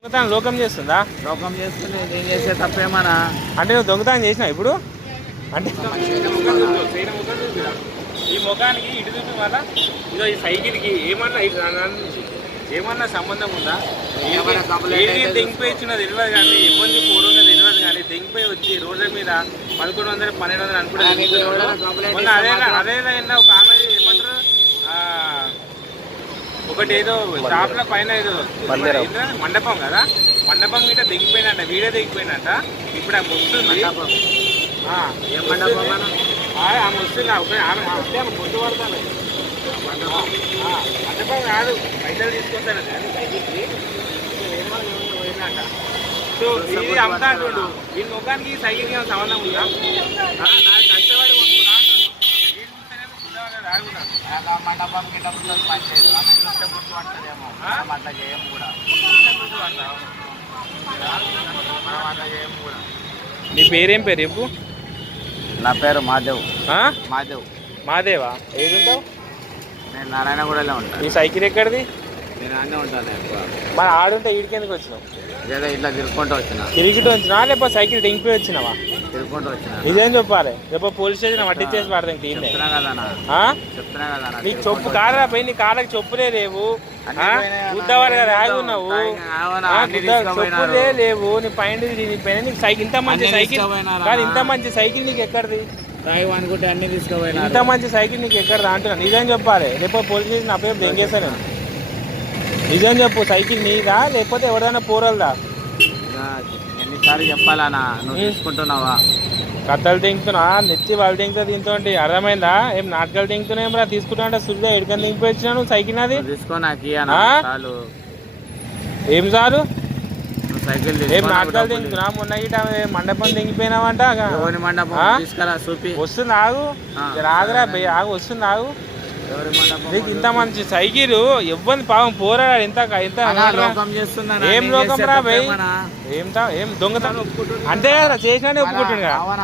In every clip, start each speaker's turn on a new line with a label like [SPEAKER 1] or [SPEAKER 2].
[SPEAKER 1] లోకం చేస్తుందా?
[SPEAKER 2] లోకం చేస్తుంది. ఏం చేసే తప్పేమన్నా
[SPEAKER 1] అంటే నువ్వు దొంగతనం చేసినావు ఇప్పుడు? అంటే ఈ ముఖానికి ఇటు చూపి మళ్ళా ఇదో ఈ సైకిల్కి ఏమన్నా సంబంధం ఉందా? దెంగిపోయి ఇచ్చినది తెలియదు కానీ ఇబ్బంది పూర్వంగా తెలియదు కానీ దెంగిపోయి వచ్చి రోడ్ల మీద 1100 1200 అనుకుంటే అదేనా ఒక ఆమె ఏమంటారు ఒకటి ఏదో షాప్ల పైన ఏదో మండపం కదా, మండపం గిట్ట దిగిపోయినట్ట, వీడియో దిగిపోయినట్ట. ఇప్పుడు ఆమె వస్తుంది, ఆమె వస్తుంది, ఆమె గుర్తు పడతాను. మండపం కాదు, పైసలు తీసుకొస్తాను కానీ సైకిల్కి పోయినట్ట. సో ఇది అమ్ముతా అంటుండు. ఈ ముఖానికి సైకిల్కి ఏమైనా సంబంధం ఉందా? నాకు కష్టపడి కొనుక్కున్నా
[SPEAKER 2] మండపం గిట్టంలో పనిచేయదు. ఆమె చూస్తే గుర్తుపడుతుందేమో. అట్లా చేయము కూడా, అట్లా చేయము కూడా.
[SPEAKER 1] నీ పేరేం పేరు చెప్పు?
[SPEAKER 2] నా పేరు మాధవ్.
[SPEAKER 1] మాదేవా? ఏది ఉంటావు?
[SPEAKER 2] నేను నారాయణగూడలో ఉంటాను.
[SPEAKER 1] ఈ సైకిల్ ఎక్కడిది?
[SPEAKER 2] నేను ఆడనే ఉంటాను ఎక్కువ.
[SPEAKER 1] మరి ఆడుంటే ఈడికెందుకు వచ్చినావు?
[SPEAKER 2] ఏదో ఇట్లా తిరుగుకుంటూ
[SPEAKER 1] వచ్చినా లేకపోతే సైకిల్ దింపి వచ్చినావా?
[SPEAKER 2] తిరుగుకుంటూ వచ్చినా.
[SPEAKER 1] ఇదేం చెప్పాలి? రేపు పోలీస్ స్టేషన్ పట్టించేసి పడతాం.
[SPEAKER 2] చెప్తున్నా కదా
[SPEAKER 1] నీకు చెప్పు కారా పోయి, నీ కాళ్ళకి చెప్పులే లేవు, గుద్దవారు కదా ఆగున్నావు, చెప్పులే లేవు, నీ పైన నీకు సైకిల్ ఇంత మంచి సైకిల్ కాదు, ఇంత మంచి సైకిల్ నీకు ఎక్కడిది?
[SPEAKER 2] అనుకుంటే అన్ని తీసుకుపోయినా.
[SPEAKER 1] ఇంత మంచి సైకిల్ నీకు ఎక్కడిది అంటున్నా. నిజం చెప్పాలి, రేపు పోలీస్ స్టేషన్ అప్పుడు దెంగేస్తాను. నిజం చెప్పు, సైకిల్ నీదా లేకపోతే ఎవరైనా పోరలదా?
[SPEAKER 2] ఎన్నిసార్లు చెప్పాలనా? నువ్వు తీసుకుంటున్నావా?
[SPEAKER 1] కథలు దింగుతున్నా, నెత్తి వాళ్ళు దింగుతా తింటుంటే అర్థమైందా? ఏం నాటకాలు దింగుతున్నాం రా, తీసుకుంటా సులువుగా ఎడుకని దింపి వచ్చినా నువ్వు సైకిల్ అది
[SPEAKER 2] తీసుకో. నాకు
[SPEAKER 1] ఏం చాలు
[SPEAKER 2] సైకిల్
[SPEAKER 1] ఏం నాటకాలు దింగుతున్నా? మొన్న గిట మండపం దింగిపోయినావంట. వస్తుంది ఆగు, రాదురా భయ్ ఆగు, వస్తుంది ఆగు. నీకు ఇంత మంచి సైకిల్ ఇవ్వండి పాపం పోరాడు. ఇంత ఏం లోకం రా భయ్, ఏం దొంగతనం అంతే కదా, చేసినా ఒప్పుకుంటుంది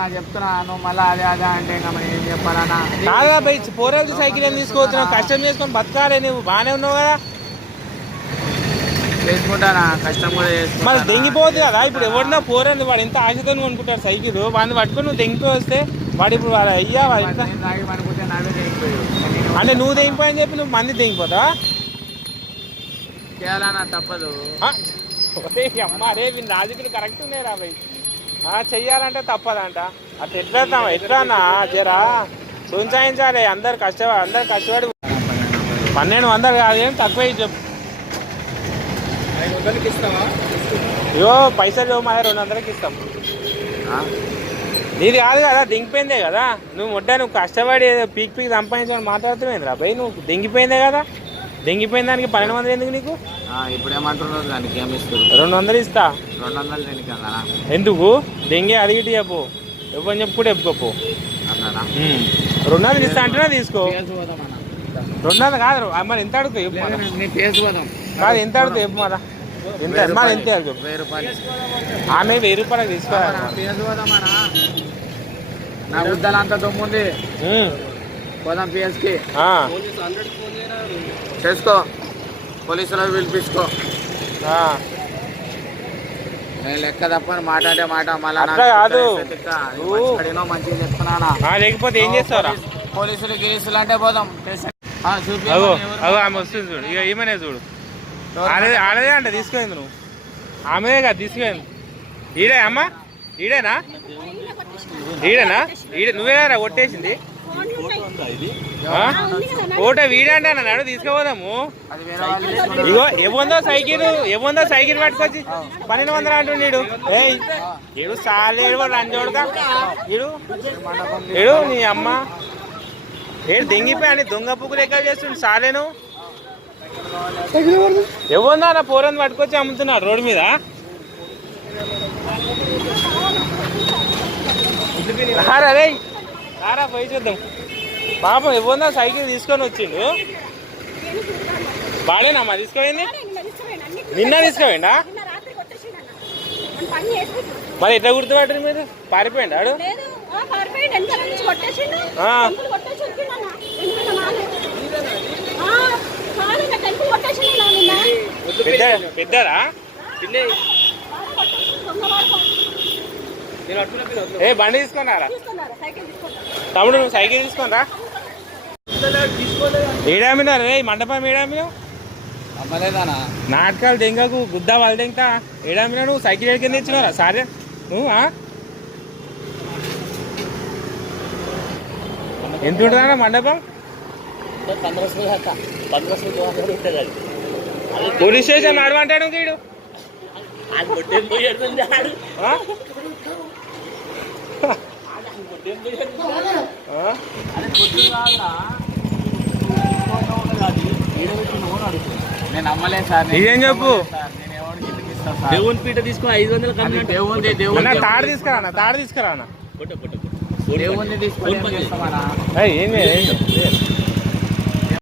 [SPEAKER 1] కాదా భయ్. పోరాడు సైకిల్ ఏం తీసుకోవచ్చున్నావు? కష్టం చేసుకొని బతకాలే, నువ్వు బాగానే ఉన్నావు కదా.
[SPEAKER 2] చేసుకుంటానా? కష్టం కూడా
[SPEAKER 1] మరి దెంగిపోతుంది కదా. ఇప్పుడు ఎవరినా పోరండి, వాడు ఎంత ఆశతో కొనుక్కుంటాడు సైకిల్, వాడిని పట్టుకొని నువ్వు దెంగిపోయి వస్తే వాడు ఇప్పుడు వాడు అయ్యా వాడు ఎంత అంటే నువ్వు దెంగిపోయని చెప్పి నువ్వు మంది దెంగిపోతావా?
[SPEAKER 2] చేయాలన్నా తప్పదు.
[SPEAKER 1] అమ్మ అరే వీళ్ళు రాజకీయాలు కరెక్ట్ ఉన్నాయి రా భయ్. చెయ్యాలంటే తప్పదంట. అట్లా ఎట్లా అన్నా జరా సొంచాయించాలి. అందరు కష్టపడి 1200 కాదు, ఏం తక్కువ చెప్పు.
[SPEAKER 2] 500కి ఇస్తావా?
[SPEAKER 1] ఇవో పైసలు ఇవ్వ మా 200కి ఇస్తాం. నీది కాదు కదా, దింగిపోయిందే కదా. నువ్వు నువ్వు కష్టపడి పీక్ సంపాదించమని మాట్లాడుతున్నావు రా భయ్. నువ్వు దింగిపోయిందే కదా, దింగిపోయిన దానికి 1200 ఎందుకు నీకు?
[SPEAKER 2] ఇప్పుడు ఏమంటున్నారు? దానికి ఏమి ఇస్తారు?
[SPEAKER 1] 200 ఇస్తా.
[SPEAKER 2] 200 దేనికి?
[SPEAKER 1] ఎందుకు దెంగి అడిగితే చెప్పు, ఇవ్వని చెప్పు కూడా చెప్పు. 200 ఇస్తా అంటున్నా తీసుకో. 200 కాదు మరి ఎంత అడుగుతావు చెప్పు. కాదు ఎంత అడుగుతావు చెప్పు మరా, ఎంత మరి ఎంత చెప్పు.
[SPEAKER 2] 1000 రూపాయలు.
[SPEAKER 1] ఆమె 1000 రూపాయలకు తీసుకోవాలి.
[SPEAKER 2] నా ఉద్దాలు అంత దొమ్ముంది, పోదాం పిఎస్కి. చేసుకో, పోలీసులకు పిలిపించుకో. నేను లెక్క తప్పని మాట్లాడే మాట మళ్ళీ మంచిగా చెప్తున్నానా?
[SPEAKER 1] లేకపోతే ఏం చేస్తావురా?
[SPEAKER 2] పోలీసులు గిరీసులు అంటే పోదాం.
[SPEAKER 1] ఆమె వస్తుంది చూడు, ఇక ఏమనే చూడు. ఆడదే అంట తీసుకెళ్ళింది నువ్వు, ఆమె కదా తీసుకెళ్ళింది. ఈడే అమ్మా, ఈడేనా నువ్వేనా కొట్టేసింది? ఫోటో వీడే అంటే అన్నాడు, తీసుకుపోదాము. ఇగో ఏముందో సైకిల్ పట్టుకొచ్చి 1200 అంటుండీడు. ఏడు సాలేడు రంజోడుగా ఏడు నీ అమ్మ ఏడు దెంగిపోయి దొంగ పువ్వులు ఎక్కడ చేస్తుండు సాలేను. ఎవరుందా నా పోరని పట్టుకొచ్చి అమ్ముతున్నాడు రోడ్డు మీద. రారా రారా పోయి చూద్దాం. పాపం ఎవరున్నా సైకిల్ తీసుకొని వచ్చిండు. బాడేనమ్మా తీసుకుపోయింది? నిన్న తీసుకుపోయిండా? మరి ఎట్లా గుర్తుపట్టారు మీరు? పారిపోయిండు ఆడు. పెద్దరా? ఏ బండి తీసుకున్నారా తమ్ముడు నువ్వు సైకిల్ తీసుకున్నారా ఏడామినారు రే మండపం ఏడామినావు
[SPEAKER 2] అమ్మలేదానా
[SPEAKER 1] నాటకాలు దెంగకు గుద్ద వాళ్ళు దెంగతా ఏడామినా నువ్వు సైకిల్ ఎక్కడికి తెచ్చినారా సారే నువ్వు ఎంత ఉంటుందా మండపం పోలీస్ స్టేషన్ నడవంటాడు వీడు
[SPEAKER 2] నేను నమ్మలేదు సార్
[SPEAKER 1] ఇదేం చెప్పు
[SPEAKER 2] నేను ఎవరికి ఎందుకు ఇస్తాను సార్
[SPEAKER 3] దేవుని పీట తీసుకో 500 కమ్మి
[SPEAKER 2] దేవుంది
[SPEAKER 1] అన్న, తాడు తీసుకురా అన్న, తాడు తీసుకురా అన్న.
[SPEAKER 2] దేవుణ్ణి తీసుకొని ఏం చేస్తామన్నా
[SPEAKER 1] ఏం